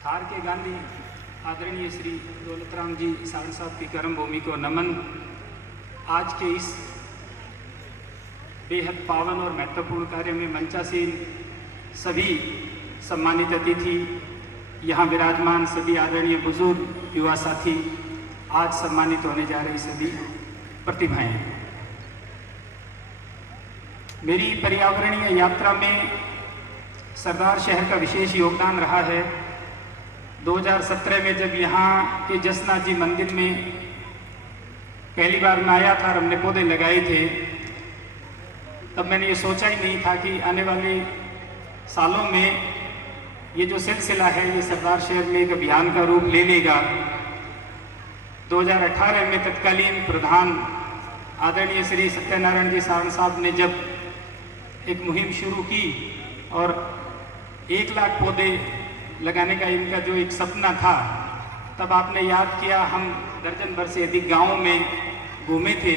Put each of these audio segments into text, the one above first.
थार के गांधी आदरणीय श्री दौलतराम जी सारण साहब की कर्म भूमि को नमन। आज के इस बेहद पावन और महत्वपूर्ण कार्य में मंचासीन सभी सम्मानित अतिथि, यहाँ विराजमान सभी आदरणीय बुजुर्ग युवा साथी, आज सम्मानित होने जा रही सभी प्रतिभाएं। मेरी पर्यावरणीय यात्रा में सरदार शहर का विशेष योगदान रहा है। 2017 में जब यहाँ के जसनाथ जी मंदिर में पहली बार मैं आया था और हमने पौधे लगाए थे, तब मैंने ये सोचा ही नहीं था कि आने वाले सालों में ये जो सिलसिला है ये सरदार शहर में एक अभियान का रूप ले लेगा। 2018 में तत्कालीन प्रधान आदरणीय श्री सत्यनारायण जी सारण साहब ने जब एक मुहिम शुरू की और 1 लाख पौधे लगाने का इनका जो एक सपना था, तब आपने याद किया हम दर्जन भर से अधिक गाँवों में घूमे थे।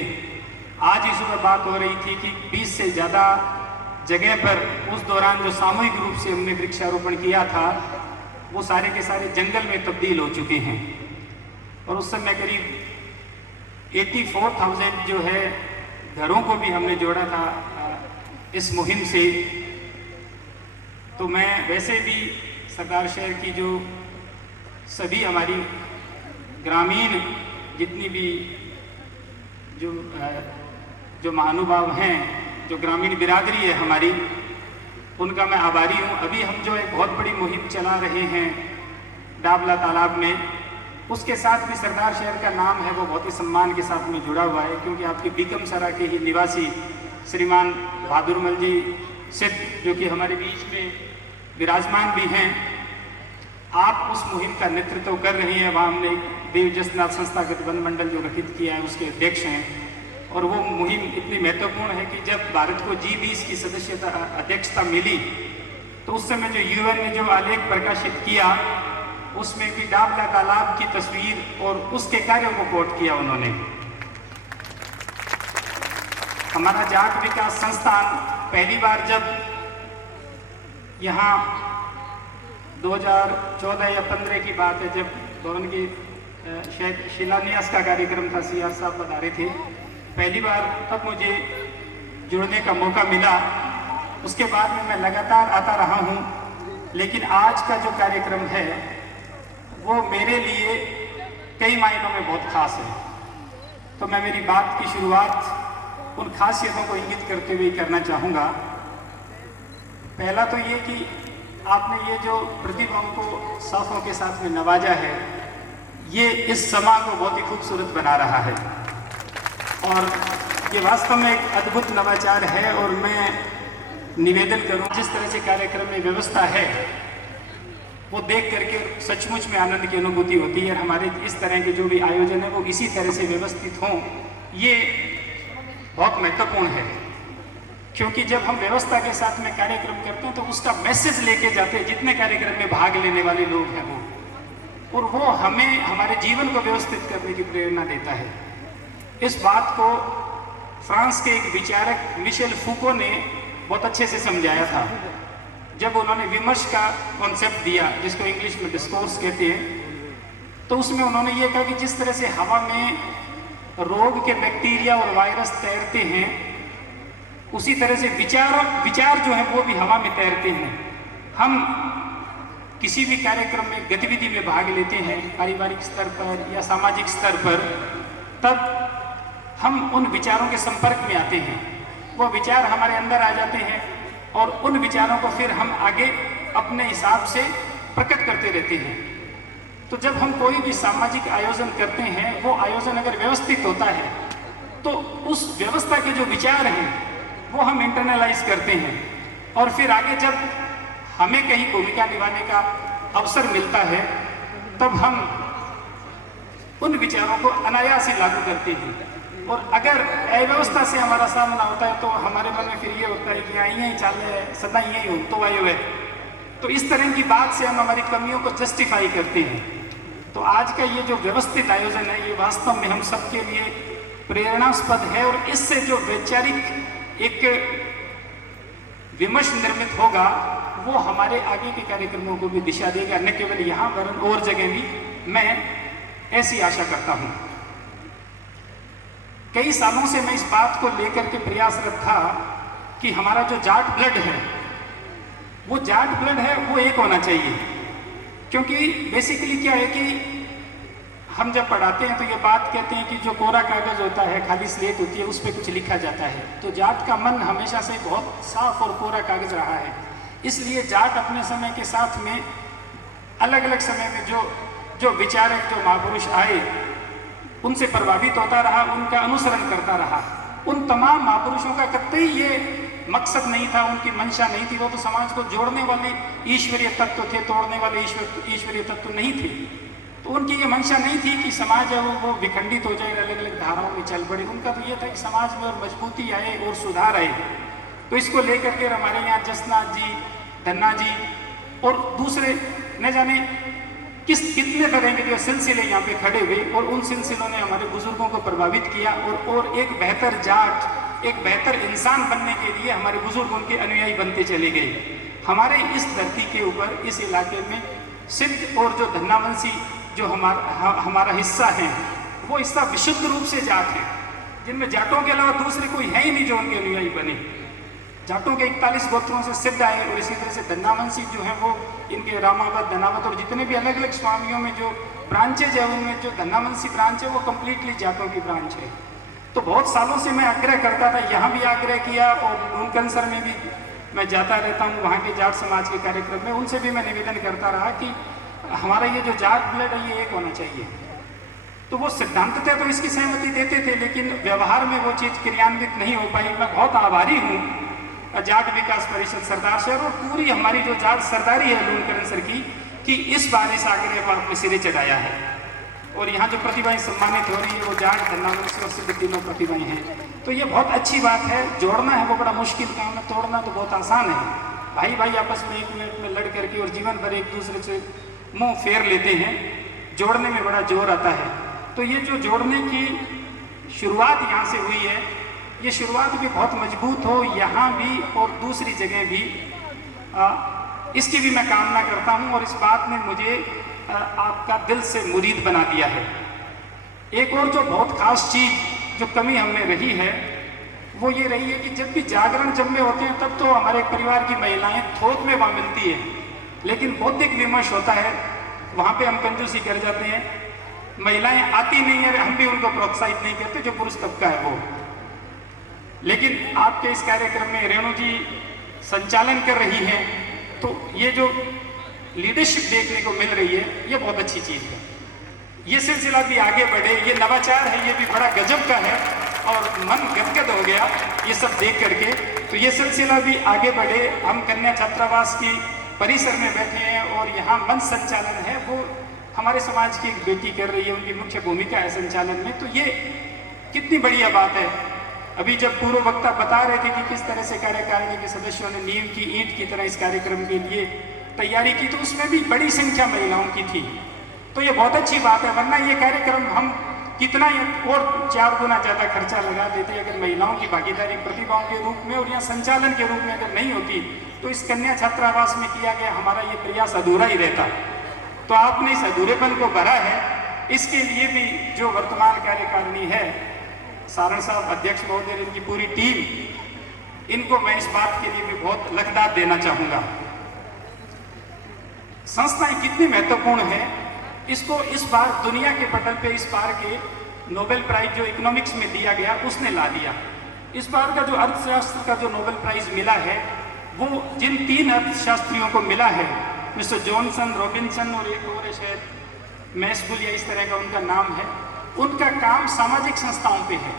आज ही सुबह बात हो रही थी कि 20 से ज़्यादा जगह पर उस दौरान जो सामूहिक रूप से हमने वृक्षारोपण किया था वो सारे के सारे जंगल में तब्दील हो चुके हैं। और उस समय करीब 84,000 जो है घरों को भी हमने जोड़ा था इस मुहिम से। तो मैं वैसे भी सरदार शहर की जो सभी हमारी ग्रामीण जितनी भी जो महानुभाव हैं, जो ग्रामीण बिरादरी है हमारी, उनका मैं आभारी हूँ। अभी हम जो एक बहुत बड़ी मुहिम चला रहे हैं डाबला तालाब में, उसके साथ भी सरदार शहर का नाम है वो बहुत ही सम्मान के साथ में जुड़ा हुआ है, क्योंकि आपके बीकम सरा के ही निवासी श्रीमान बहादुरमल जी सिद्ध, जो कि हमारे बीच में विराजमान भी हैं, आप उस मुहिम का नेतृत्व कर रही हैं। वहाँ हमने देव जसनाथ संस्थागत वन मंडल जो गठित किया है उसके अध्यक्ष हैं। और वो मुहिम इतनी महत्वपूर्ण है कि जब भारत को G20 की सदस्यता अध्यक्षता मिली तो उस समय जो UN ने जो आलेख प्रकाशित किया उसमें भी डाबला तालाब की तस्वीर और उसके कार्यों को कोट किया उन्होंने। हमारा जाट विकास संस्थान पहली बार जब यहाँ 2014 या 15 की बात है, जब भवन की शायद शिलान्यास का कार्यक्रम था, CR साहब बता रहे थे, पहली बार तब मुझे जुड़ने का मौका मिला। उसके बाद में मैं लगातार आता रहा हूँ, लेकिन आज का जो कार्यक्रम है वो मेरे लिए कई मायनों में बहुत खास है। तो मैं मेरी बात की शुरुआत उन खासियतों को इंगित करते हुए करना चाहूँगा। पहला तो ये कि आपने ये जो प्रतिभाओं को साफों के साथ में नवाजा है, ये इस समा को बहुत ही खूबसूरत बना रहा है और ये वास्तव में एक अद्भुत नवाचार है। और मैं निवेदन करूं, जिस तरह से कार्यक्रम में व्यवस्था है वो देख करके सचमुच में आनंद की अनुभूति होती है। और हमारे इस तरह के जो भी आयोजन है वो इसी तरह से व्यवस्थित हों, ये बहुत महत्वपूर्ण है। क्योंकि जब हम व्यवस्था के साथ में कार्यक्रम करते हैं तो उसका मैसेज लेके जाते हैं जितने कार्यक्रम में भाग लेने वाले लोग हैं वो, और वो हमें हमारे जीवन को व्यवस्थित करने की प्रेरणा देता है। इस बात को फ्रांस के एक विचारक मिशेल फूको ने बहुत अच्छे से समझाया था जब उन्होंने विमर्श का कॉन्सेप्ट दिया, जिसको इंग्लिश में डिस्कोर्स कहते हैं। तो उसमें उन्होंने ये कहा कि जिस तरह से हवा में रोग के बैक्टीरिया और वायरस तैरते हैं, उसी तरह से विचार जो है वो भी हवा में तैरते हैं। हम किसी भी कार्यक्रम में गतिविधि में भाग लेते हैं, पारिवारिक स्तर पर या सामाजिक स्तर पर, तब हम उन विचारों के संपर्क में आते हैं, वो विचार हमारे अंदर आ जाते हैं और उन विचारों को फिर हम आगे अपने हिसाब से प्रकट करते रहते हैं। तो जब हम कोई भी सामाजिक आयोजन करते हैं, वो आयोजन अगर व्यवस्थित होता है तो उस व्यवस्था के जो विचार हैं वो हम इंटरनलाइज करते हैं और फिर आगे जब हमें कहीं भूमिका निभाने का अवसर मिलता है तब हम उन विचारों को अनायास ही लागू करते हैं। और अगर अव्यवस्था से हमारा सामना होता है तो हमारे मन में फिर ये होता है कि यहीं चाल है, सदा यहीं हो तो वायु है। तो इस तरह की बात से हम हमारी कमियों को जस्टिफाई करते हैं। तो आज का ये जो व्यवस्थित आयोजन है ये वास्तव में हम सबके लिए प्रेरणास्पद है। और इससे जो वैचारिक एक विमर्श निर्मित होगा वो हमारे आगे के कार्यक्रमों को भी दिशा देगा, न केवल यहाँ वरन और जगह भी, मैं ऐसी आशा करता हूँ। कई सालों से मैं इस बात को लेकर के प्रयासरत था कि हमारा जो जाट ब्लड है, वो जाट ब्लड है, वो एक होना चाहिए। क्योंकि बेसिकली क्या है कि हम जब पढ़ाते हैं तो ये बात कहते हैं कि जो कोरा कागज होता है, खाली स्लेट होती है, उस पर कुछ लिखा जाता है। तो जाट का मन हमेशा से बहुत साफ और कोरा कागज रहा है। इसलिए जाट अपने समय के साथ में अलग अलग समय में जो विचारक, जो महापुरुष आए, उनसे प्रभावित होता रहा, उनका अनुसरण करता रहा। उन तमाम महापुरुषों का कतई ये मकसद नहीं था, उनकी मंशा नहीं थी। वो तो समाज को जोड़ने वाले ईश्वरीय तत्व थे, तोड़ने वाले ईश्वरीय तत्व नहीं थे। तो उनकी ये मंशा नहीं थी कि समाज है वो विखंडित हो जाए, अलग अलग धाराओं में चल पड़े। उनका तो ये था कि समाज में और मजबूती आए और सुधार आए। तो इसको लेकर के हमारे यहाँ जसनाथ जी, धन्ना जी और दूसरे न जाने कितने तरह के जो सिलसिले यहाँ पे खड़े हुए, और उन सिलसिलों ने हमारे बुजुर्गों को प्रभावित किया और एक बेहतर जाट, एक बेहतर इंसान बनने के लिए हमारे बुजुर्ग उनके अनुयायी बनते चले गए। हमारे इस धरती के ऊपर, इस इलाके में सिद्ध और जो धन्नावंशी जो हमारा हिस्सा है, वो हिस्सा विशुद्ध रूप से जाट है, जिनमें जाटों के अलावा दूसरे कोई है ही नहीं जो उनके अनुयायी बने। जाटों के 41 गोत्रों से सिद्ध आए, और इसी तरह से धन्नावंशी जो है वो इनके रामावत, धनावत और जितने भी अलग अलग स्वामियों में जो ब्रांचेज है, उनमें जो धन्नावंशी ब्रांच है वो कम्प्लीटली जाटों की ब्रांच है। तो बहुत सालों से मैं आग्रह करता था, यहाँ भी आग्रह किया और नूनकंसर में भी मैं जाता रहता हूँ, वहाँ के जाट समाज के कार्यक्रम में उनसे भी मैं निवेदन करता रहा कि हमारा ये जो जाट ब्लड है ये एक होना चाहिए। तो वो सिद्धांततः तो इसकी सहमति देते थे, लेकिन व्यवहार में वो चीज़ क्रियान्वित नहीं हो पाई। मैं बहुत आभारी हूँ जाट विकास परिषद सरदार शहर और पूरी हमारी जो जाट सरदारी है नूनकंसर की, कि इस बार इस आग्रह को आपने सिरे चढ़ाया है। और यहाँ जो प्रतिभाएं सम्मानित हो रही है वो जाट, धन्नावंशी और सिद्ध तीनों प्रतिभाएं हैं। तो ये बहुत अच्छी बात है। जोड़ना है वो बड़ा मुश्किल काम है, तोड़ना तो बहुत आसान है। भाई भाई आपस में 1 मिनट में लड़ करके और जीवन भर एक दूसरे से मुंह फेर लेते हैं, जोड़ने में बड़ा जोर आता है। तो ये जो जोड़ने की शुरुआत यहाँ से हुई है, ये शुरुआत भी बहुत मजबूत हो यहाँ भी और दूसरी जगह भी, इसकी भी मैं कामना करता हूँ। और इस बात ने मुझे आपका दिल से मुरीद बना दिया है। एक और जो बहुत खास चीज़ जो कमी हमें रही है वो ये रही है कि जब भी जागरण जब में होते हैं तब तो हमारे परिवार की महिलाएं थोक में वहाँ मिलती है, लेकिन बौद्धिक विमर्श होता है वहाँ पे हम कंजूसी कर जाते हैं, महिलाएं आती नहीं है, हम भी उनको प्रोत्साहित नहीं करते, जो पुरुष तबका है वो। लेकिन आपके इस कार्यक्रम में रेणु जी संचालन कर रही हैं, तो ये जो लीडरशिप देखने को मिल रही है ये बहुत अच्छी चीज़ है। ये सिलसिला भी आगे बढ़े, ये नवाचार है, ये भी बड़ा गजब का है और मन गदगद हो गया ये सब देख करके। तो ये सिलसिला भी आगे बढ़े। हम कन्या छात्रावास की परिसर में बैठे हैं और यहाँ मंच संचालन है वो हमारे समाज की एक बेटी कर रही है, उनकी मुख्य भूमिका है संचालन में। तो ये कितनी बढ़िया बात है। अभी जब पूर्व वक्ता बता रहे थे कि किस तरह से कार्यकारिणी के सदस्यों ने नींव की ईंट की तरह इस कार्यक्रम के लिए तैयारी की, तो उसमें भी बड़ी संख्या महिलाओं की थी। तो ये बहुत अच्छी बात है, वरना ये कार्यक्रम हम कितना और 4 गुना ज़्यादा खर्चा लगा देते अगर महिलाओं की भागीदारी प्रतिभाओं के रूप में और यहाँ संचालन के रूप में अगर नहीं होती, तो इस कन्या छात्रावास में किया गया हमारा ये प्रयास अधूरा ही रहता। तो आपने इस अधूरेपन को भरा है। इसके लिए भी जो वर्तमान कार्यकारिणी है, सारण साहब अध्यक्ष महोदय, इनकी पूरी टीम, इनको मैं इस बात के लिए भी बहुत लखदार देना चाहूँगा। संस्थाएं कितनी महत्वपूर्ण है, इसको इस बार दुनिया के पटल पे इस बार के नोबेल प्राइज जो इकोनॉमिक्स में दिया गया उसने ला दिया। इस बार का जो अर्थशास्त्र का जो नोबेल प्राइज मिला है वो जिन 3 अर्थशास्त्रियों को मिला है, मिस्टर जॉनसन, रॉबिन्सन और एक और शायद मैस्कुल या इस तरह का उनका नाम है, उनका काम सामाजिक संस्थाओं पे है।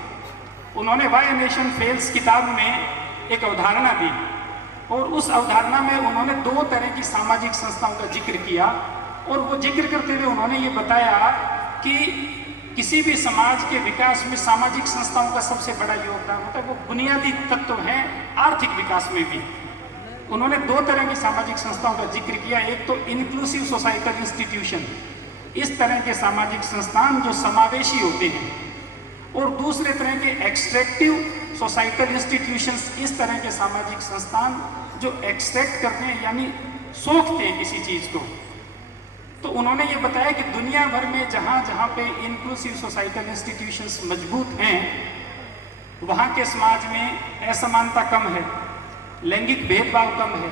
उन्होंने वाई नेशन फेल्स किताब में एक अवधारणा दी और उस अवधारणा में उन्होंने 2 तरह की सामाजिक संस्थाओं का जिक्र किया और वो जिक्र करते हुए उन्होंने ये बताया कि किसी भी समाज के विकास में सामाजिक संस्थाओं का सबसे बड़ा योगदान होता है। वो बुनियादी तत्व है आर्थिक विकास में भी। उन्होंने 2 तरह की सामाजिक संस्थाओं का जिक्र किया। एक तो इंक्लूसिव सोसाइटल इंस्टीट्यूशन, इस तरह के सामाजिक संस्थान जो समावेशी होते हैं, और दूसरे तरह के एक्सट्रैक्टिव सोसाइटल इंस्टीट्यूशंस, इस तरह के सामाजिक संस्थान जो एक्सट्रैक्ट करते हैं यानी सोखते हैं किसी चीज को। तो उन्होंने ये बताया कि दुनिया भर में जहाँ जहाँ पे इंक्लूसिव सोसाइटल इंस्टीट्यूशंस मजबूत हैं, वहाँ के समाज में असमानता कम है, लैंगिक भेदभाव कम है,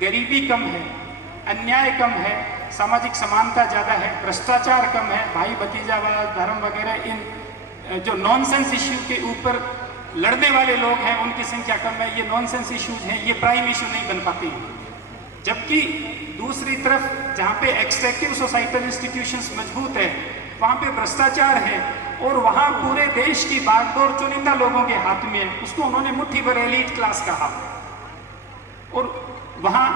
गरीबी कम है, अन्याय कम है, सामाजिक समानता ज़्यादा है, भ्रष्टाचार कम है, भाई भतीजावाद, धर्म वगैरह इन जो नॉनसेंस इश्यू के ऊपर लड़ने वाले लोग हैं उनकी संख्या कम है। ये नॉनसेंस इश्यूज हैं, ये प्राइम इशू नहीं बन पाते हैं। जबकि दूसरी तरफ जहाँ पे एक्सट्रैक्टिव सोसाइटल इंस्टीट्यूशंस मजबूत है, वहाँ पे भ्रष्टाचार है और वहाँ पूरे देश की बागडोर चुनिंदा लोगों के हाथ में है। उसको उन्होंने मुट्ठी भर एलीट क्लास कहा। और वहाँ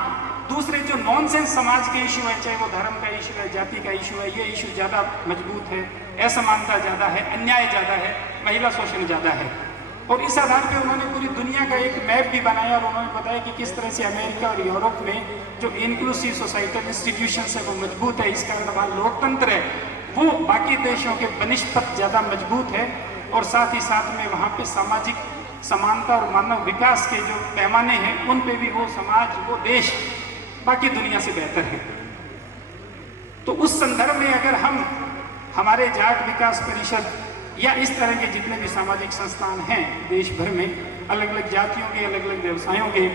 दूसरे जो नॉनसेंस समाज के इशू है, चाहे वो धर्म का इशू है, जाति का इशू है, ये इशू ज़्यादा मजबूत है, असमानता ज़्यादा है, अन्याय ज़्यादा है, महिला शोषण ज़्यादा है। और इस आधार पे उन्होंने पूरी दुनिया का एक मैप भी बनाया और उन्होंने बताया कि किस तरह से अमेरिका और यूरोप में जो इंक्लूसिव सोसाइटल इंस्टीट्यूशंस है वो मजबूत है, इस कारण वहाँ लोकतंत्र है वो बाकी देशों के बनिस्बत ज़्यादा मजबूत है। और साथ ही साथ में वहाँ पे सामाजिक समानता और मानव विकास के जो पैमाने हैं उन पे भी वो समाज, वो देश बाकी दुनिया से बेहतर है। तो उस संदर्भ में अगर हम हमारे जाट विकास परिषद या इस तरह के जितने भी सामाजिक संस्थान हैं देश भर में, अलग अलग जातियों के, अलग अलग व्यवसायों के,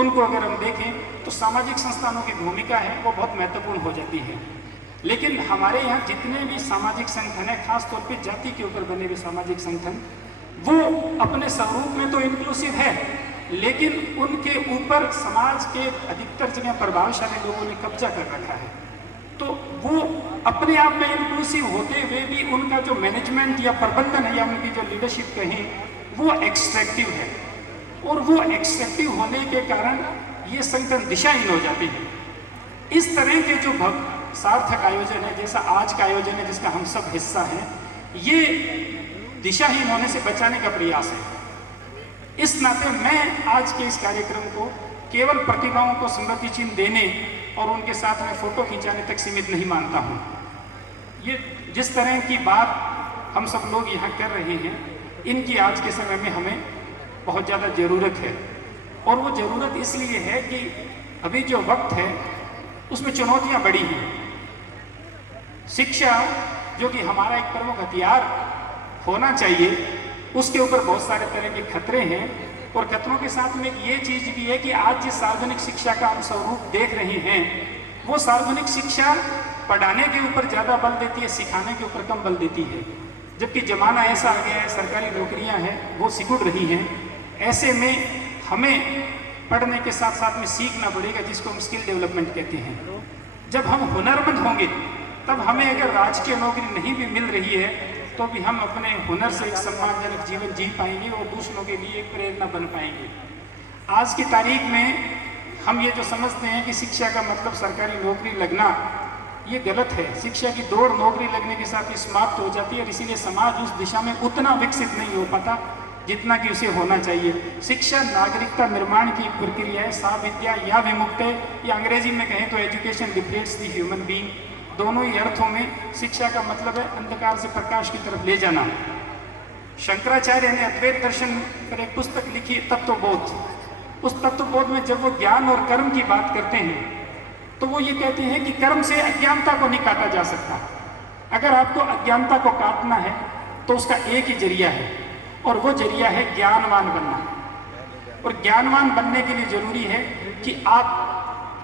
उनको अगर हम देखें तो सामाजिक संस्थानों की भूमिका है वो बहुत महत्वपूर्ण हो जाती है। लेकिन हमारे यहाँ जितने भी सामाजिक संगठन है, खासतौर पे जाति के ऊपर बने हुए सामाजिक संगठन, वो अपने स्वरूप में तो इंक्लूसिव है, लेकिन उनके ऊपर समाज के अधिकतर जगह प्रभावशाली लोगों ने कब्जा कर रखा है। तो वो अपने आप में इंक्लूसिव होते हुए भी उनका जो मैनेजमेंट या प्रबंधन है या उनकी जो लीडरशिप कहें वो एक्सट्रैक्टिव है। और वो एक्सट्रैक्टिव होने के कारण ये संगठन दिशाहीन हो जाते हैं। इस तरह के जो सार्थक आयोजन है, जैसा आज का आयोजन है जिसका हम सब हिस्सा हैं, ये दिशाहीन होने से बचाने का प्रयास है। इस नाते मैं आज के इस कार्यक्रम को केवल प्रतिभाओं को स्मृति चिन्ह देने और उनके साथ में फोटो खिंचाने तक सीमित नहीं मानता हूँ। ये जिस तरह की बात हम सब लोग यहाँ कर रहे हैं, इनकी आज के समय में हमें बहुत ज़्यादा ज़रूरत है। और वो ज़रूरत इसलिए है कि अभी जो वक्त है उसमें चुनौतियाँ बड़ी हैं। शिक्षा जो कि हमारा एक प्रमुख हथियार होना चाहिए, उसके ऊपर बहुत सारे तरह के खतरे हैं। और खतरों के साथ में ये चीज़ भी है कि आज जिस सार्वजनिक शिक्षा का हम स्वरूप देख रहे हैं, वो सार्वजनिक शिक्षा पढ़ाने के ऊपर ज़्यादा बल देती है, सिखाने के ऊपर कम बल देती है। जबकि ज़माना ऐसा आ गया है, सरकारी नौकरियां हैं वो सिकुड़ रही हैं। ऐसे में हमें पढ़ने के साथ साथ में सीखना पड़ेगा, जिसको हम स्किल डेवलपमेंट कहते हैं। जब हम हुनरमंद होंगे तब हमें अगर राजकीय नौकरी नहीं भी मिल रही है तो भी हम अपने हुनर से एक सम्मानजनक जीवन जी पाएंगे और दूसरों के लिए एक प्रेरणा बन पाएंगे। आज की तारीख में हम ये जो समझते हैं कि शिक्षा का मतलब सरकारी नौकरी लगना, ये गलत है। शिक्षा की दौड़ नौकरी लगने के साथ ही समाप्त हो जाती है और इसीलिए समाज उस दिशा में उतना विकसित नहीं हो पाता जितना कि उसे होना चाहिए। शिक्षा नागरिकता निर्माण की प्रक्रिया है, सा विद्या या विमुक्त है, या अंग्रेजी में कहें तो education liberates the human being. दोनों ही अर्थों में शिक्षा का मतलब है अंधकार से प्रकाश की तरफ ले जाना। शंकराचार्य ने अद्वैत दर्शन पर एक पुस्तक लिखी है, तत्वबोध। उस तत्वबोध में जब वो ज्ञान और कर्म की बात करते हैं तो वो ये कहते हैं कि कर्म से अज्ञानता को नहीं काटा जा सकता। अगर आपको अज्ञानता को काटना है तो उसका एक ही जरिया है, और वो जरिया है ज्ञानवान बनना। और ज्ञानवान बनने के लिए जरूरी है कि आप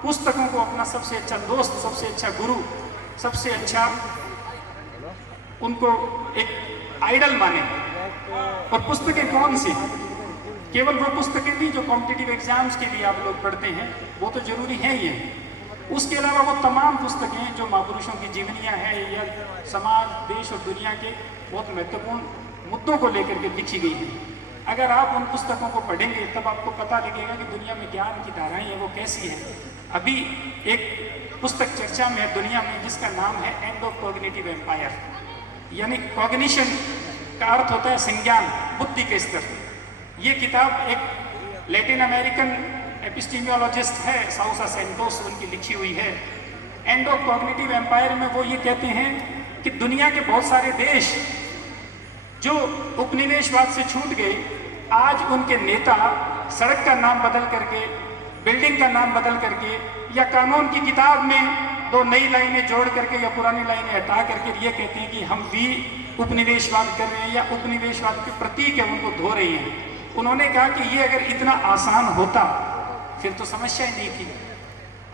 पुस्तकों को अपना सबसे अच्छा दोस्त, सबसे अच्छा गुरु, सबसे अच्छा उनको एक आइडल माने। और पुस्तकें कौन सी? केवल वो पुस्तकें नहीं जो कॉम्पिटिटिव एग्जाम्स के लिए आप लोग पढ़ते हैं, वो तो जरूरी है ही है। उसके अलावा वो तमाम पुस्तकें जो महापुरुषों की जीवनियाँ हैं या समाज, देश और दुनिया के बहुत महत्वपूर्ण मुद्दों को लेकर के लिखी गई हैं। अगर आप उन पुस्तकों को पढ़ेंगे तब आपको पता लगेगा कि दुनिया में ज्ञान की धाराएं हैं वो कैसी हैं। अभी एक पुस्तक चर्चा में है दुनिया में जिसका नाम है एंड ऑफ कॉग्निटिव एम्पायर, यानी कॉग्निशन का अर्थ होता है संज्ञान, बुद्धि के स्तर। ये किताब एक लैटिन अमेरिकन एपिस्टीमियोलॉजिस्ट है साउसा सेंटोस, उनकी लिखी हुई है। एंड ऑफ कॉग्निटिव एम्पायर में वो ये कहते हैं कि दुनिया के बहुत सारे देश जो उपनिवेशवाद से छूट गए, आज उनके नेता सड़क का नाम बदल करके बिल्डिंग का नाम बदल करके या कानून की किताब में 2 नई लाइनें जोड़ करके या पुरानी लाइनें हटा करके ये कहते हैं कि हम भी उपनिवेशवाद कर रहे हैं या उपनिवेशवाद के प्रतीक है उनको धो रही हैं। उन्होंने कहा कि ये अगर इतना आसान होता फिर तो समस्या ही नहीं थी।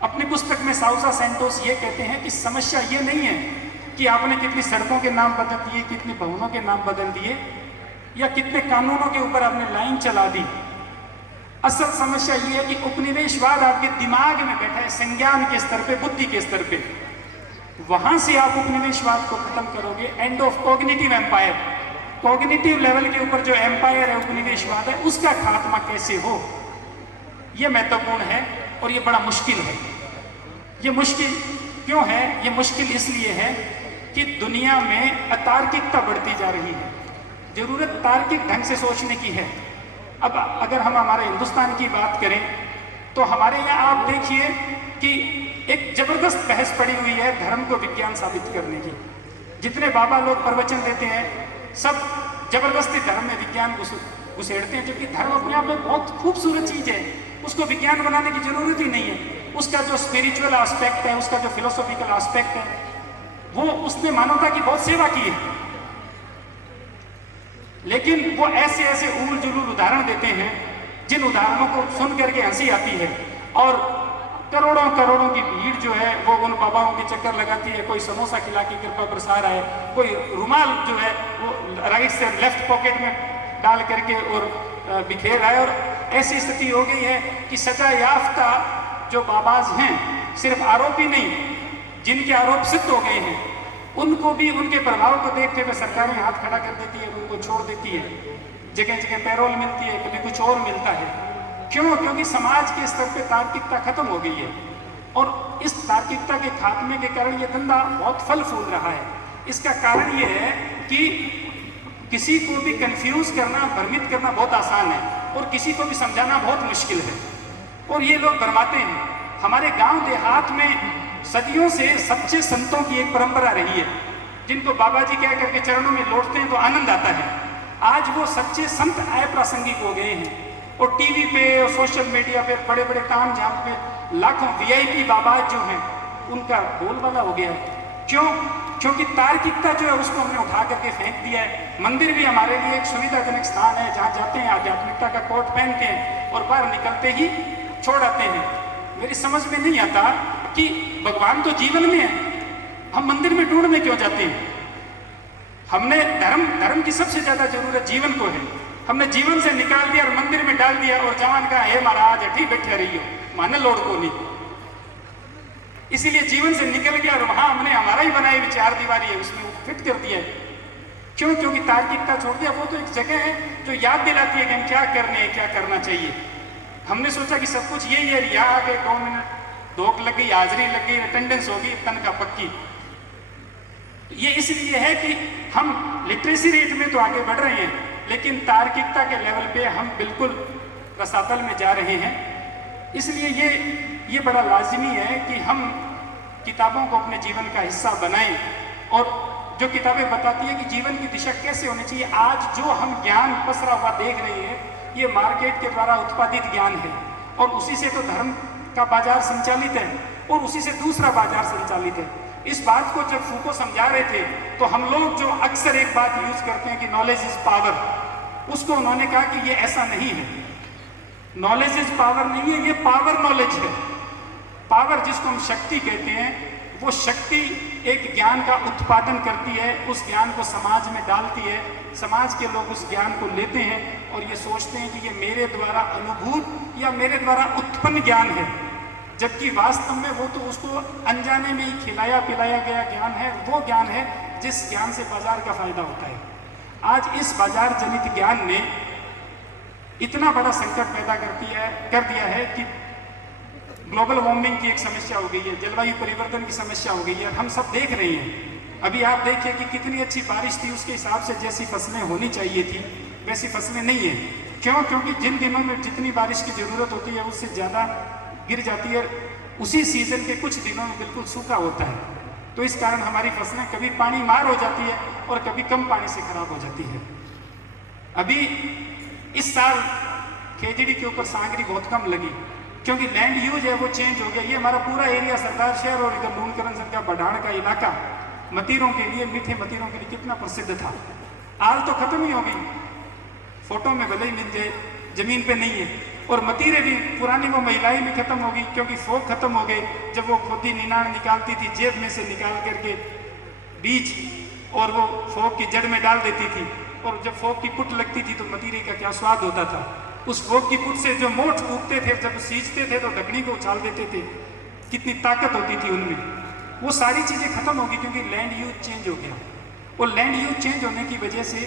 अपनी पुस्तक में साउसा सेंटोस ये कहते हैं कि समस्या ये नहीं है कि आपने कितनी सड़कों के नाम बदल दिए, कितने भवनों के नाम बदल दिए या कितने कानूनों के ऊपर आपने लाइन चला दी। असल समस्या ये है कि उपनिवेशवाद आपके दिमाग में बैठा है, संज्ञान के स्तर पे, बुद्धि के स्तर पे। वहां से आप उपनिवेशवाद को खत्म करोगे। End of cognitive empire, cognitive level के ऊपर जो एम्पायर है उपनिवेशवाद है, उसका खात्मा कैसे हो, यह महत्वपूर्ण है और ये बड़ा मुश्किल है। ये मुश्किल क्यों है? ये मुश्किल इसलिए है कि दुनिया में अतार्किकता बढ़ती जा रही है। जरूरत तार्किक ढंग से सोचने की है। अब अगर हम हमारे हिंदुस्तान की बात करें तो हमारे यहाँ आप देखिए कि एक जबरदस्त बहस पड़ी हुई है धर्म को विज्ञान साबित करने की। जितने बाबा लोग प्रवचन देते हैं सब जबरदस्ती धर्म में विज्ञान घुसेड़ते हैं, जबकि धर्म अपने आप में बहुत खूबसूरत चीज है, उसको विज्ञान बनाने की जरूरत ही नहीं है। उसका जो स्पिरिचुअल एस्पेक्ट है, उसका जो फिलोसॉफिकल एस्पेक्ट है, वो उसने मानवता की बहुत सेवा की है। लेकिन वो ऐसे ऐसे उल जुलूल उदाहरण देते हैं जिन उदाहरणों को सुन करके हंसी आती है और करोड़ों करोड़ों की भीड़ जो है वो उन बाबाओं के चक्कर लगाती है। कोई समोसा खिला के कृपा बरसा रहा है, कोई रुमाल जो है वो राइट से लेफ्ट पॉकेट में डाल करके और बिखेर रहा है। और ऐसी स्थिति हो गई है कि सजा याफ्ता जो बाबाज हैं, सिर्फ आरोपी नहीं, जिनके आरोप सिद्ध हो गए हैं, उनको भी उनके प्रभाव को देखते हुए सरकारें हाथ खड़ा कर देती है, उनको छोड़ देती है। जगह जगह पैरोल मिलती है, कभी कुछ और मिलता है। क्यों? क्योंकि समाज के स्तर पे तार्किकता खत्म हो गई है और इस तार्किकता के खात्मे के कारण ये धंधा बहुत फल फूल रहा है। इसका कारण ये है कि किसी को भी कंफ्यूज करना, भ्रमित करना बहुत आसान है और किसी को भी समझाना बहुत मुश्किल है और ये लोग भरमाते हैं। हमारे गांव देहात में सदियों से सच्चे संतों की एक परंपरा रही है, जिनको बाबा जी कह करके चरणों में लौटते हैं तो आनंद आता है। आज वो सच्चे संत अप्रासंगिक हो गए हैं और टीवी पे और सोशल मीडिया पे बड़े बड़े ताम झाम पे लाखों वीआईपी बाबा जो हैं उनका बोलबाला हो गया है। क्यों? क्योंकि तार्किकता जो है उसको हमने उठा करके फेंक दिया है। मंदिर भी हमारे लिए एक सुविधाजनक स्थान है जहाँ जाते हैं, आध्यात्मिकता का कोट पहनते हैं और बाहर निकलते ही छोड़ आते हैं। मेरी समझ में नहीं आता कि भगवान तो जीवन में है, हम मंदिर में ढूंढने क्यों जाते हैं? हमने धर्म की सबसे ज्यादा जरूरत जीवन को है। हमने जीवन से निकाल दिया और मंदिर में डाल दिया और जवान कहा हे महाराज अठी बैठे रही हो, माने लोड़ को नहीं। इसीलिए जीवन से निकल गया और वहां हमने हमारा ही बनाई हुई 4 दीवारी है उसमें फिट कर दिया है। क्यों? क्योंकि तार्किकता छोड़ दिया। वो तो एक जगह है जो याद दिलाती है कि हम क्या करने हैं, क्या करना चाहिए। हमने सोचा कि सब कुछ यही है, यहाँ आके 2 मिनट धोख लग गई, हाजिरी लग गई, अटेंडेंस हो गई, तनख्वाह पक्की। तो ये इसलिए है कि हम लिटरेसी रेट में तो आगे बढ़ रहे हैं लेकिन तार्किकता के लेवल पे हम बिल्कुल रसातल में जा रहे हैं। इसलिए ये बड़ा लाजिमी है कि हम किताबों को अपने जीवन का हिस्सा बनाएं और जो किताबें बताती है कि जीवन की दिशा कैसे होनी चाहिए। आज जो हम ज्ञान पसरा हुआ देख रहे हैं ये मार्केट के द्वारा उत्पादित ज्ञान है और उसी से तो धर्म का बाजार संचालित है और उसी से दूसरा बाजार संचालित है। इस बात को जब फूको समझा रहे थे तो हम लोग जो अक्सर एक बात यूज करते हैं कि नॉलेज इज पावर, उसको उन्होंने कहा कि ये ऐसा नहीं है। नॉलेज इज पावर नहीं है, ये पावर नॉलेज है। पावर जिसको हम शक्ति कहते हैं, वो शक्ति एक ज्ञान का उत्पादन करती है, उस ज्ञान को समाज में डालती है, समाज के लोग उस ज्ञान को लेते हैं और ये सोचते हैं कि ये मेरे द्वारा अनुभूत या मेरे द्वारा उत्पन्न ज्ञान है, जबकि वास्तव में वो तो उसको अनजाने में ही खिलाया पिलाया गया ज्ञान है। वो ज्ञान है जिस ज्ञान से बाजार का फायदा होता है। आज इस बाजार जनित ज्ञान ने इतना बड़ा संकट पैदा कर दिया है कि ग्लोबल वार्मिंग की एक समस्या हो गई है, जलवायु परिवर्तन की समस्या हो गई है। हम सब देख रहे हैं। अभी आप देखिए कि कितनी अच्छी बारिश थी, उसके हिसाब से जैसी फसलें होनी चाहिए थी वैसी फसलें नहीं है। क्यों? क्योंकि जिन दिनों में जितनी बारिश की जरूरत होती है उससे ज्यादा गिर जाती है, उसी सीजन के कुछ दिनों में बिल्कुल सूखा होता है। तो इस कारण हमारी फसलें कभी पानी मार हो जाती है और कभी कम पानी से खराब हो जाती है। अभी इस साल खेजड़ी के ऊपर सांगरी बहुत कम लगी क्योंकि लैंड यूज है वो चेंज हो गया। ये हमारा पूरा एरिया सरदार शहर और इधर लूणकरण सर का बढ़ाण का इलाका मतीरों के लिए, मीठे मतीरों के लिए कितना प्रसिद्ध था, आल तो खत्म ही हो गई, फोटो में भले ही मिल जाए, जमीन पे नहीं है। और मतीरे भी पुरानी वो महिलाएं भी खत्म हो गई, क्योंकि फोक खत्म हो गए। जब वो खोदी निनाण निकालती थी जेब में से निकाल करके बीज, और वो फोक की जड़ में डाल देती थी, और जब फोक की पुट लगती थी तो मतीरे का क्या स्वाद होता था। उस फोक की पुट से जो मोठ उगते थे, जब सींचते थे तो ढकनी को उछाल देते थे, कितनी ताकत होती थी उनमें। वो सारी चीजें खत्म हो गई क्योंकि लैंड यूज चेंज हो गया। और लैंड यूज चेंज होने की वजह से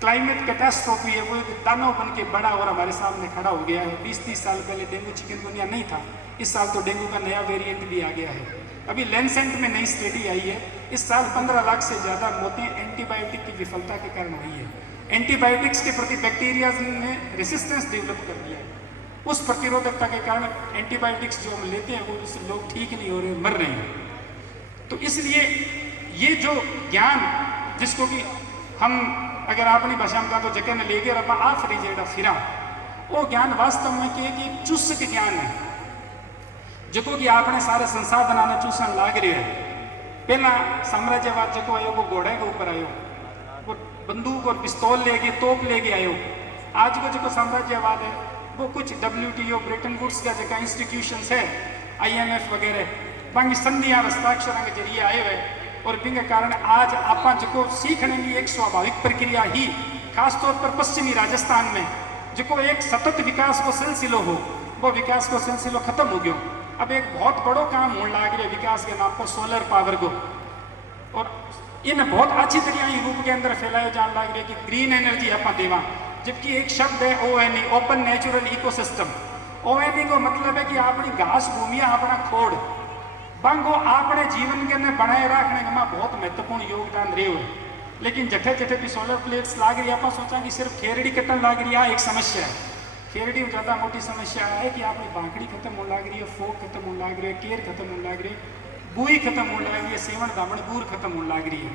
क्लाइमेट कैटास्ट्रोफी है, वो एक दानव बन के बड़ा और हमारे सामने खड़ा हो गया है। 20-30 साल पहले डेंगू चिकनगुनिया नहीं था, इस साल तो डेंगू का नया वेरिएंट भी आ गया है। अभी लैंसेट में नई स्टडी आई है, इस साल 15 लाख से ज़्यादा मौतें एंटीबायोटिक की विफलता के कारण हुई है। एंटीबायोटिक्स के प्रति बैक्टीरिया ने रेसिस्टेंस डेवलप कर दिया है। उस प्रतिरोधकता के कारण एंटीबायोटिक्स जो हम लेते हैं वो उससे लोग ठीक नहीं हो रहे, मर रहे हैं। तो इसलिए ये जो ज्ञान जिसको कि हम अगर अपनी भाषा में कहा तो जगह ने ले गए और आफरी जेड़ा फिरा, वो ज्ञान वास्तव में कि चुस्क ज्ञान है, जो कि आपने सारे संसाधन आने चूसन लाग रहे है। पहला साम्राज्यवाद जो आयो वो घोड़े के ऊपर आयो, वो बंदूक और पिस्तौल ले गए, तोप ले गए आयो। आज को जो साम्राज्यवाद है वो कुछ WTO ब्रिटेन वुड्स का जो इंस्टीट्यूशंस है, IMF वगैरह बाकी संधियां हस्ताक्षर के जरिए आए हुए, और बिंग कारण आज आप जो सीखने की एक स्वाभाविक प्रक्रिया ही खासतौर पर पश्चिमी राजस्थान में जो एक सतत विकास को सिलसिलो हो, वो विकास को सिलसिलो खत्म हो गयो। अब एक बहुत बड़ो काम होने लग रहा है विकास के नाम पर सोलर पावर को, और इन बहुत अच्छी तरह रूप के अंदर फैलाया जाने लग रहा है कि ग्रीन एनर्जी आप देवा, जबकि एक शब्द है ONE, open natural ecosystem. ONE को मतलब है कि अपनी घास भूमि अपना खोड़ बंगो अपने जीवन के ने बनाए रखने में बहुत महत्वपूर्ण योगदान रहे हो। लेकिन जठे जठे भी सोलर प्लेट्स लाग रही, आप सोचा कि सिर्फ खेरड़ी कटन लाग रही है, एक समस्या है। खेरड़ी में ज़्यादा मोटी समस्या है कि आपकी बांकड़ी खत्म होने लग रही है, फोक खत्म होने लग रही है, केर खत्म होने लग रही है, बुई खत्म होने लग रही है, सेवन दामन बूर खत्म होने लग रही है।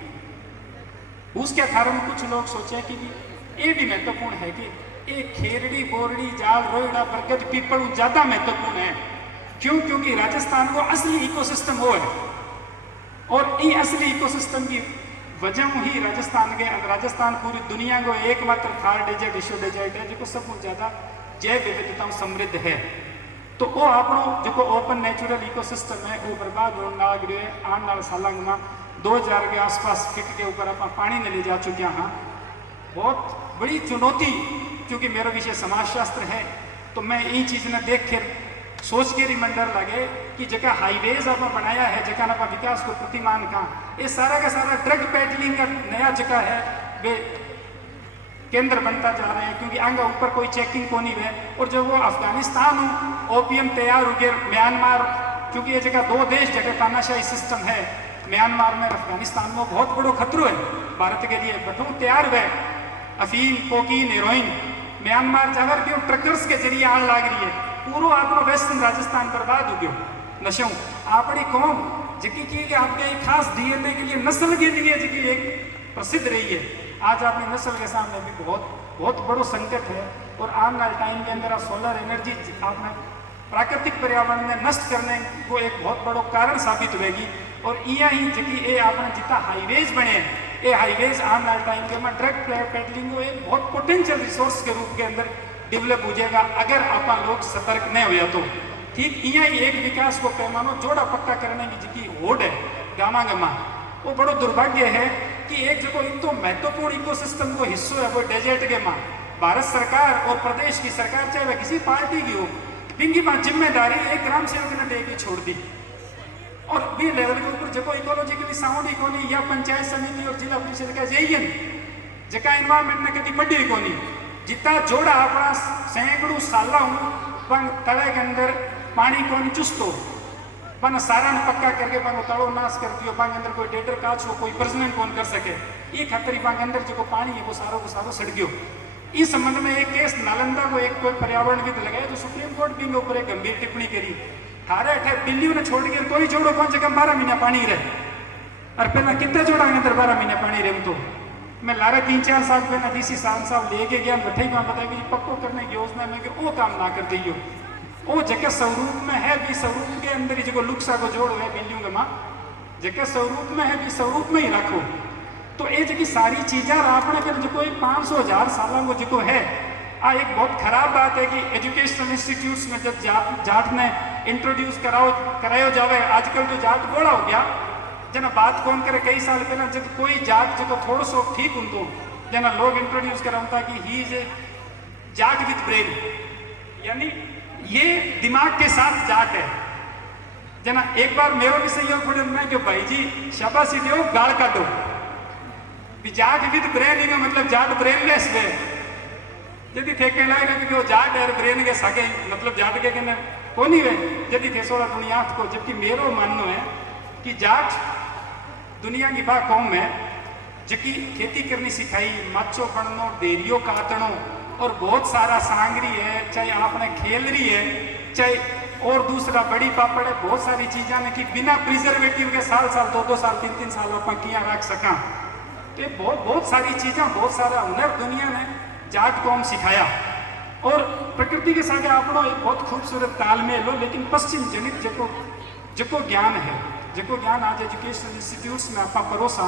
उसके आधार में कुछ लोग सोचे कि ये भी महत्वपूर्ण है कि एक खेरड़ी बोरड़ी जाल रोइड़ा बरगद पीपल ज़्यादा महत्वपूर्ण है। क्यों? क्योंकि राजस्थान को असली इकोसिस्टम वो है, और ये असली इकोसिस्टम की वजह ही राजस्थान पूरी दुनिया को एकमात्र थार डेजर्ट विश्व डेजर्ट है जो सबसे ज़्यादा जैव विविधताओं समृद्ध है। तो वो आपनो जो ओपन नेचुरल इकोसिस्टम है वो बर्बाद होने लग रहे हैं। आने वाले सालों में 2000 के आसपास फिट के ऊपर आप पानी ने ले जा चुके हैं। बहुत बड़ी चुनौती, क्योंकि मेरा विषय समाजशास्त्र है, तो मैं ये चीज़ ने देख कर सोच के ही मन डर लगे कि जगह हाईवेज आप बनाया है, जगह ना विकास को प्रतिमान का ये सारा का सारा ड्रग पेडलिंग का नया जगह है वे केंद्र बनता जा रहे हैं, क्योंकि आगे ऊपर कोई चेकिंग को नहीं है। और जब वो अफगानिस्तान हो ओपीएम तैयार हो गया, म्यांमार, क्योंकि ये जगह दो देश जगह तानाशाही सिस्टम है, म्यांमार में अफगानिस्तान में बहुत बड़ो खतरो है भारत के लिए। बटू तैयार हुए अफीम कोकीन हेरोइन म्यांमार जाकर भी ट्रकर्स के जरिए आने लग रही है। पूरा आपको वेस्टर्न राजस्थान बर्बाद हो गयो नशों। अपनी कौम जिकी की आपके एक खास DNA के लिए नस्ल के लिए जिकी एक प्रसिद्ध रही है, आज अपनी नस्ल के सामने भी बहुत बड़ो संकट है। और आने वाले टाइम के अंदर सोलर एनर्जी आपने प्राकृतिक पर्यावरण में नष्ट करने को एक बहुत बड़ो कारण साबित होगी। और इं ही जी ये आपने जितना हाईवेज बने ये हाईवेज आने वाले टाइम के में ड्रग पेडलिंग को एक बहुत पोटेंशियल रिसोर्स के रूप के अंदर डेवलप हो जाएगा अगर आप लोग सतर्क नहीं हुआ तो। ठीक इं ही एक विकास को पैमानो जोड़ा पक्का करने की जिकी होड़ है गामा गमा, वो बड़ो दुर्भाग्य है कि एक जो एक तो महत्वपूर्ण इकोसिस्टम को हिस्सों है वो डेजर्ट के माँ भारत सरकार और प्रदेश की सरकार चाहे वह किसी पार्टी की हो, इनकी बात जिम्मेदारी एक ग्राम सेवक ने देगी छोड़ दी। और भी लेवल के ऊपर जो इकोलॉजिकली साउंड इकोनी या पंचायत समिति और जिला परिषद का जाइए जगह इन्वायरमेंट ने कभी पढ़ी इकोनी जितना जोड़ा अपना सैकड़ों साल हूँ तले के अंदर पानी को चुस्तो बन सारा पक्का करके बन तड़ो नाश कर दियो, बंग अंदर कोई डेटर काच हो कोई प्रजनन कौन कर सके, ये खतरी बंग अंदर जो पानी है वो सारो सड़ गयो। इस संबंध में एक केस नालंदा को एक कोई पर्यावरणविद लगाया जो सुप्रीम कोर्ट भी ऊपर एक गंभीर टिप्पणी करी। थारे अठे बिल्लियों ने छोड़ के कोई जोड़ो कौन जगह 12 महीना पानी रहे, और पहला कितने जोड़ा अंदर 12 महीना पानी रहे। तो मैं लारे 3-4 साल पहले DC साहब लेके गया बैठे बताया कि पक्को करने की योजना में कि वो काम ना कर दियो। वो जगह स्वरूप में है भी स्वरूप के अंदर ही जो लुक्सा को जोड़ो है बिल्डिंग में जगह स्वरूप में है भी स्वरूप में ही रखो। तो ये जी सारी चीज़ा अपने के जो 500,000 साल को जो है आ एक बहुत खराब बात है कि एजुकेशनल इंस्टीट्यूट्स में जब जाट ने इंट्रोड्यूस करायो जावे, आजकल तो जाट बोला हो गया जना बात कौन करे। कई साल पहले जब कोई जाट जो थोड़ा सो ठीक हों जना लोग इंट्रोड्यूस कराता कि he is a Jat with brain, यानी ये दिमाग के साथ जाट है। जना एक बार मेरो भी सहयोग पड़े मैं कि भाई जी शाबाशी दो गाल काटो भी जाट विथ ब्रेन ही मतलब जाट ब्रेनलेस है। यदि थे कहना है कि वो जाट है ब्रेन के सागे मतलब जाट के कहने को नहीं वे यदि थे सोड़ा दुनिया को, जबकि मेरो मानना है कि जाट दुनिया की बा कौम है जिकी खेती करनी सिखाई, माचो बननो, डेरियो काटनो और बहुत सारा सांगरी है, चाहे आपने खेलरी है, चाहे और दूसरा बड़ी पापड़ है, बहुत सारी चीज़ें ने कि बिना प्रिजर्वेटिव के साल 2-2 साल 3-3 साल आप किया रख सका। तो बहुत सारी चीज़ें, बहुत सारा हुनर दुनिया ने जाट कौम सिखाया और प्रकृति के साथ अपनो एक बहुत खूबसूरत तालमेल हो। लेकिन पश्चिम जनित जो ज्ञान है, जो ज्ञान आज एजुकेशनल इंस्टीट्यूट्स में आप परोसा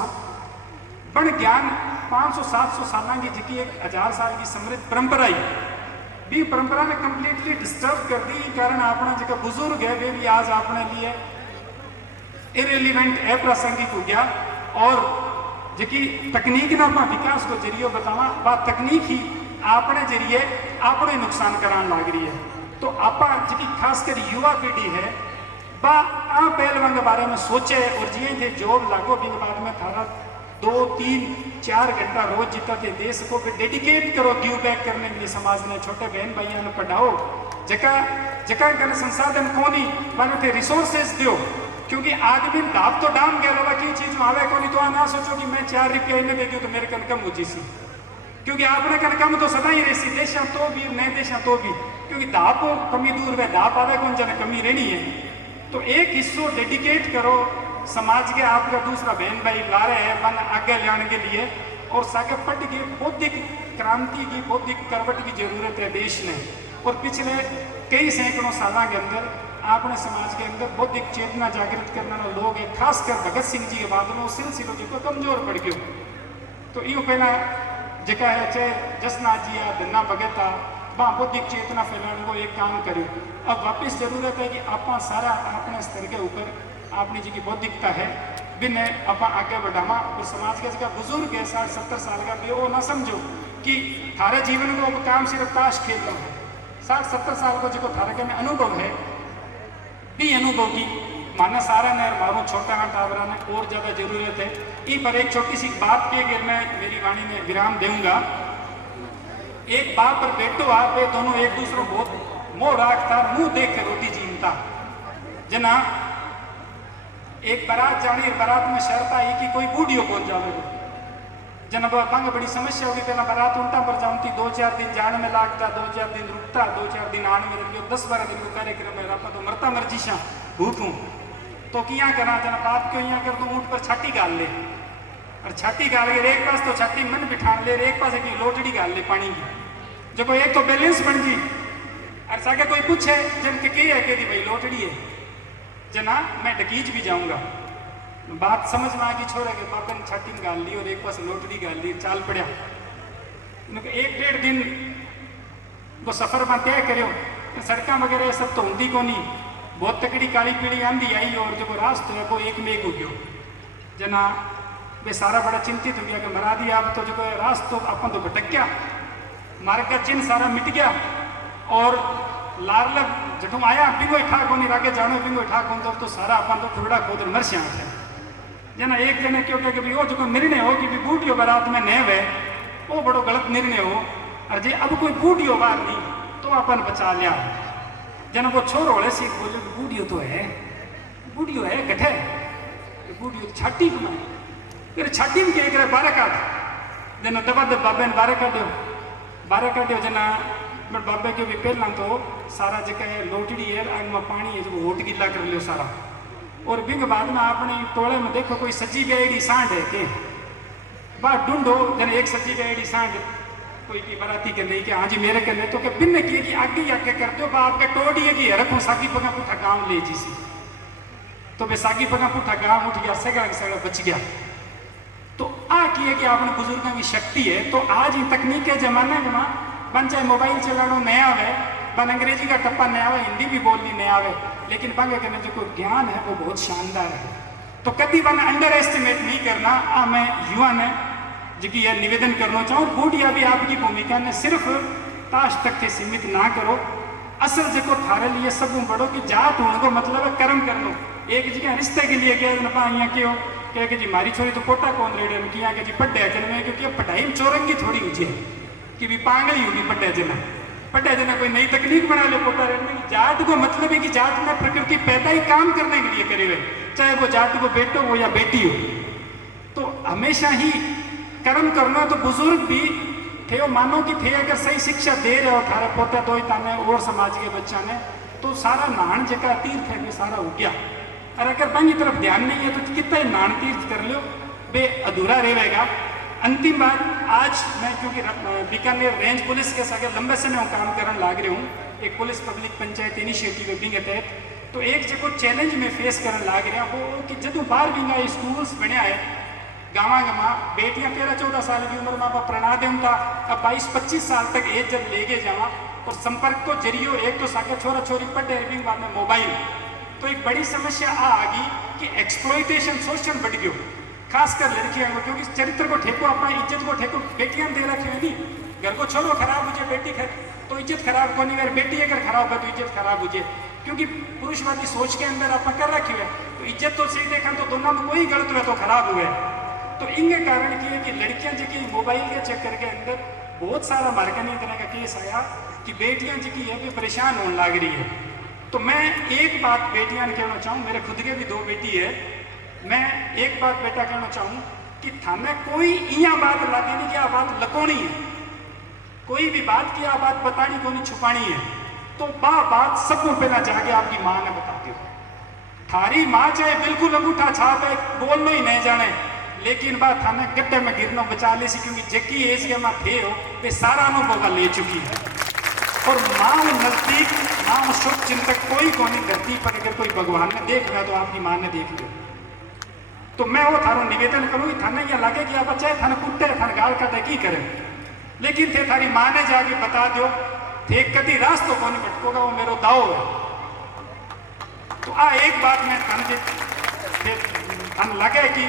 बण ज्ञान 500-700 साल की जी 1000 साल की समृद्ध परंपरा ही भी परंपरा ने कंप्लीटली डिस्टर्ब कर दी। कारण अपना जो बुजुर्ग है वे भी आज अपने लिए इरेलीवेंट अप्रासंगिक हो गया और जी तकनीक ना अपना विकास को जरिए बतावा बा तकनीक ही अपने जरिए अपने नुकसान कराने लग रही है। तो आप जी खासकर युवा पीढ़ी है बा आ पहलवान के बारे में सोचे और जिये थे जॉब लागो भी बाद में थारा 2-3-4 घंटा रोज जीता थे देश को डेडिकेट करो गिव बैक करने के लिए समाज ने छोटे बहन भाइयों ने पढ़ाओ जका कल संसाधन कोनी मानो थे रिसोर्सेज दो। क्योंकि आदमी दाब तो डाम गया रहा की चीज आवे को नहीं तो ना सोचो कि मैं 4 रुपया इन्हें दे दूँ तो मेरे कन कम हो जी सी, क्योंकि आपने कन कम तो सदा ही रही देशा तो भी नए देशा तो भी, क्योंकि दाब को कमी दूर है दाब आवे कौन जाने कमी रहनी है। तो एक हिस्सों डेडिकेट करो समाज के आपका दूसरा बहन भाई ला रहे हैं मन आगे लाने के लिए और साके पट की बौद्धिक क्रांति की बौद्धिक करवट की जरूरत है देश ने। और पिछले कई सैकड़ों साल के अंदर अपने समाज के अंदर बौद्धिक चेतना जागृत करने वाले लोग है, खासकर भगत सिंह जी के बाद में सिलसिलो जो कमजोर पड़ गयो। तो यो पहला जगह है चाहे जसनाथ जी या धन्ना भगत आ वहाँ बौद्धिक चेतना फैलाने को एक काम करो। अब वापस जरूरत है कि आप सारा अपने स्तर के ऊपर अपनी जी की बौद्धिकता है बिन आप आगे बढ़ावा और समाज के जगह बुजुर्ग है 60-70 साल का भी वो ना समझो कि थारे जीवन को काम सिर्फ ताश खेलना है। 60-70 साल को जो थारे के में अनुभव है भी अनुभव की माना सारा ने मारू छोटा टावरा ने और ज़्यादा जरूरत है। इन पर एक छोटी सी बात के अगर मैं मेरी वाणी में विराम दूंगा। एक बाप और बेटो आप दोनों एक दूसरे को बहुत मोह राखता मुंह देख कर रोटी जीनता जना एक बारात जानी बारात में शर्त आई कि कोई बूढ़ियो पहुंच जावे जना बांग बड़ी समस्या होगी। पहला बारात उल्टा पर जाऊँगी 2-4 दिन जाने में लागता 2-4 दिन रुकता 2-4 दिन आने में रहियो 10-12 दिन को कार्यक्रम है आप तो मरता मर्जी शा भूखूँ तो क्या करना जना बाप क्यों यहाँ कर तो ऊँट पर छाती गाल ले और छाती गाल के एक पास तो छाती मन बिठा ले एक पास एक लोटड़ी गाल ले पानी की जो कोई एक तो बैलेंस बन जी और सागे कोई पूछे जन के है कि भाई लोटड़ी है जना मैं डकीज भी जाऊंगा। बात समझ में आ गई छोरे के पापा ने छाती गाल ली और एक पास लोटड़ी गाल ली चाल पड़ा 1-1.5 दिन को सफर में तय करो। सड़क वगैरह सब तो होंगी को नहीं बहुत तकड़ी काली पीली आंधी आई और जो रास्ता है वो एक मेघ हो गयो जना वे सारा बड़ा चिंतित हो गया कि मरा दिया अब तो जो रास्ता अपन तो भटक गया मार्ग का चिन्ह सारा मिट गया और लाल जठू आया बिंगो ठाक होनी रागे जानो बिंगो ठाक हो तो सारा अपन तो थोड़ा खोद मरसिया जना एक जने क्यों कह कि वो जो निर्णय हो कि बूढ़ियो बारात में न वे वो बड़ो गलत निर्णय हो और जे अब कोई बूढ़ियो बार नहीं तो अपन बचा लिया जना वो छोरो वाले से बोलो कि बूढ़ियो तो है बूढ़ियो है गठे बूढ़ियो छाटी कमाए फिर छाटी में क्या करे 12 काट जना दबा दब बाबे ने 12 काट्यो जना बट बाबे के भी पहला तो सारा जगह है लोटड़ी है आग में पानी है जो होट गिला कर लियो सारा और बिंग बाद में अपने टोले में देखो कोई सजी गएड़ी सांड है के बात ढूंढो जन एक सजी गएड़ी सांड कोई की बराती के नहीं कि हाँ जी मेरे कने तो के बिन्न किए कि आगे ही आगे करते हो बाप के टोड़ी है कि रखो सागी पगा पुठा गांव ले जी सी तो वे सागी पगा पुठा गांव उठ गया सगड़ा बच गया। तो आ की है कि आपने बुजुर्गों की शक्ति है। तो आज ही तकनीक के जमाने में बन चाहे मोबाइल चलाना नया आवे, बन अंग्रेजी का टप्पा नया आवे, हिंदी भी बोलनी नया आवे, लेकिन बंगे करने जो कोई ज्ञान है वो बहुत शानदार है। तो कभी बन अंडर एस्टिमेट नहीं करना। मैं युवा ने जी यह निवेदन करना चाहूँ, बूढ़िया भी आपकी भूमिका ने सिर्फ ताश तक के सीमित ना करो। असल जो थारे लिए सब बड़ो कि जात होने को मतलब है कर्म करनो। एक जगह रिश्ते के लिए क्या यहाँ क्यों कह के जी मारी छोरी तो पोटा कौन रेड़े किया कि जी पढ़े जन क्योंकि पढ़ाई में चौरंगी थोड़ी ऊँची है कि भी पागल ही होगी पढ़े जना कोई नई तकनीक बना ले पोटा रेड़ने की। जात को मतलब है कि जात में प्रकृति पैदा ही काम करने के लिए करे हुए, चाहे वो जात को बेटो हो या बेटी हो। तो हमेशा ही कर्म करना। तो बुजुर्ग भी थे वो मानो कि थे अगर सही शिक्षा दे रहे हो थारे पोता दो ताने और समाज के बच्चा ने तो सारा नान जका तीर्थ है सारा हो गया। और अगर बंगी तरफ ध्यान नहीं है तो कितना ही नान तीर्थ कर लो बे अधूरा रहेगा। अंतिम बात, आज मैं क्योंकि बीकानेर रेंज पुलिस के साथ लंबे समय में काम करने लाग रहे हूँ, एक police public panchayat initiative being तहत, तो एक जो चैलेंज में फेस करने लाग रहा वो कि जो बाहर बिंगा स्कूल्स बनया है गाँव गाँव बेटियां 13-14 साल की उम्र में आप प्रणा दें था, अब 22-25 साल तक एज जब ले गए जावा और संपर्क तो जरियो एक तो साके छोरा छोरी पढ़े बिंग बाद में मोबाइल। तो एक बड़ी समस्या आ गई कि एक्सप्लॉइटेशन शोषण बढ़ गयो, खासकर लड़कियों को, क्योंकि चरित्र को ठेको अपना इज्जत को ठेको बेटियां दे रखी है नहीं। घर को छोरो खराब हो जाए बेटी तो इज्जत खराब को नहीं, अगर बेटी अगर खराब है तो इज्जत खराब हो जाए, क्योंकि पुरुषवादी सोच के अंदर आप कर रखी है। तो इज्जत तो सही देखा तो दोनों में कोई गलत हुआ तो खराब हुआ। तो इनके कारण की है कि लड़कियां जी मोबाइल के चक्कर के अंदर बहुत सारा मार्गनी तरह का केस आया कि बेटियां जी है भी परेशान होने लग रही है। तो मैं एक बात बेटियां कहना चाहूँ, मेरे खुद के भी 2 बेटी है, मैं एक बात बेटा कहना चाहूँ कि थाने कोई यहाँ बात लागे नहीं कि आ बात लकोनी है, कोई भी बात की आ बात बतानी को नहीं छुपानी है। तो बात सबको पहला जाके आपकी माँ ने बताते हो। थारी माँ चाहे बिल्कुल अंगूठा छाप है बोलना ही नहीं जाने, लेकिन बात थाने गड्ढे में गिरना बचा ले सी, क्योंकि जकी एज के माँ थे हो वे सारा अनुभव ले चुकी है। और माँ नजदीक माँ शुभ चिंतक कोई कौनी धरती पर अगर कोई भगवान ने देख रहा तो आपकी माँ ने देख लिया। तो मैं वो थारो निवेदन करूँ थाने यह लगे कि आप चाहे थाने कुत्ते थाने गाल काटे की करें, लेकिन थे थारी माँ ने जाके बता दो थे कभी रास्ता को नहीं भटकोगा, वो मेरो दाव है। तो एक बात मैं थाने लगे कि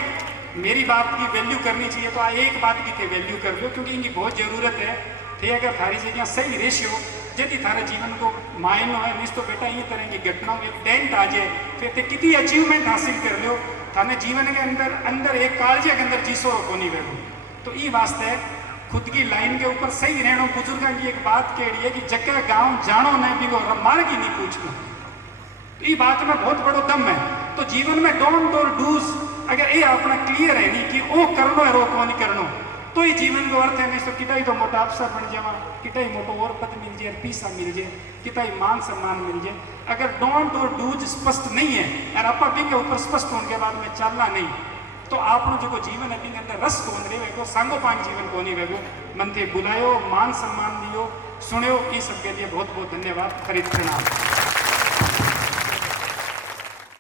मेरी बात की वैल्यू करनी चाहिए, तो एक बात की थे वैल्यू कर लो, क्योंकि इनकी बहुत जरूरत है। थे अगर थारी जगह सही रेशियो यदि थारे जीवन को मायनो है नहीं तो बेटा ये तरह की घटनाओं में डेंट आ जाए फिर ते कितनी अचीवमेंट हासिल कर लो थाने जीवन के अंदर एक कालजे के अंदर जीसो को नहीं बैठो। तो ये वास्ते खुद की लाइन के ऊपर सही रहना। बुजुर्गों की एक बात कह है कि जगह गाँव जानो नहीं भी वो मार्ग ही नहीं पूछना। तो ये बात में बहुत बड़ो दम है। तो जीवन में डोंट और डूज अगर ये अपना क्लियर है नहीं कि वो करनो है रो को नहीं करनो, तो ये जीवन को अर्थ है। नहीं तो कितना तो मोटा अफसर बन जावा, कितना मोटो और पद मिल जाए, पैसा मिल जाए, कितना मान सम्मान मिल जाए, अगर डोंट और डूज स्पष्ट नहीं है और अपा भी के ऊपर स्पष्ट होने के बाद में चलना नहीं, तो आपनो जो जीवन है बिंग अंदर रस कौन रहेगो, सांगोपान जीवन कौन ही रहेगो। मन थे बुलायो, मान सम्मान दियो, सुनियो, ये सबके लिए बहुत बहुत धन्यवाद। खरीद प्रणाम।